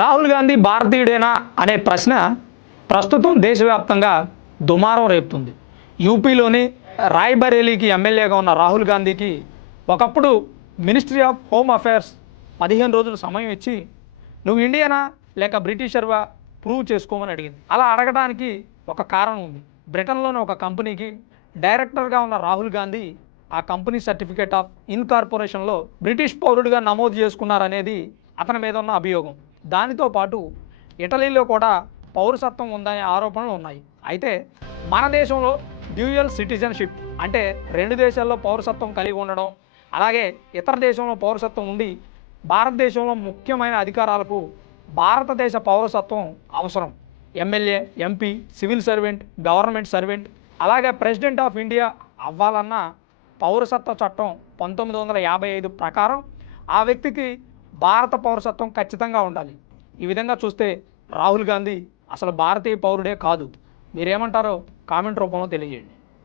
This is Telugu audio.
రాహుల్ గాంధీ భారతీయుడేనా అనే ప్రశ్న ప్రస్తుతం దేశవ్యాప్తంగా దుమారం రేపుతుంది. యూపీలోని రాయ్బరేలీకి ఎమ్మెల్యేగా ఉన్న రాహుల్ గాంధీకి ఒకప్పుడు మినిస్ట్రీ ఆఫ్ హోమ్ అఫైర్స్ పదిహేను రోజులు సమయం ఇచ్చి నువ్వు ఇండియనా? లేక బ్రిటిషర్వా? ప్రూవ్ చేసుకోమని అడిగింది. అలా అడగడానికి ఒక కారణం ఉంది. బ్రిటన్లోని ఒక కంపెనీకి డైరెక్టర్గా ఉన్న రాహుల్ గాంధీ ఆ కంపెనీ సర్టిఫికేట్ ఆఫ్ ఇన్కార్పొరేషన్లో బ్రిటిష్ పౌరుడిగా నమోదు చేసుకున్నారనేది అతని మీద ఉన్న అభియోగం. దానితో పాటు ఇటలీలో కూడా పౌరసత్వం ఉందనే ఆరోపణలు ఉన్నాయి. అయితే మన దేశంలో డ్యూయల్ సిటిజన్షిప్ అంటే రెండు దేశాల్లో పౌరసత్వం కలిగి ఉండడం అలాగే ఇతర దేశంలో పౌరసత్వం ఉండి భారతదేశంలో ముఖ్యమైన అధికారాలకు భారతదేశ పౌరసత్వం అవసరం. MLA MP civil servant government servant అలాగే ప్రెసిడెంట్ ఆఫ్ ఇండియా అవ్వాలన్న పౌరసత్వ చట్టం పంతొమ్మిది వందల యాభై ఐదు ప్రకారం ఆ వ్యక్తికి భారత పౌరసత్వం ఖచ్చితంగా ఉండాలి. ఈ విధంగా చూస్తే రాహుల్ గాంధీ అసలు భారతీయ పౌరుడే కాదు. మీరేమంటారో కామెంట్ రూపంలో తెలియజేయండి.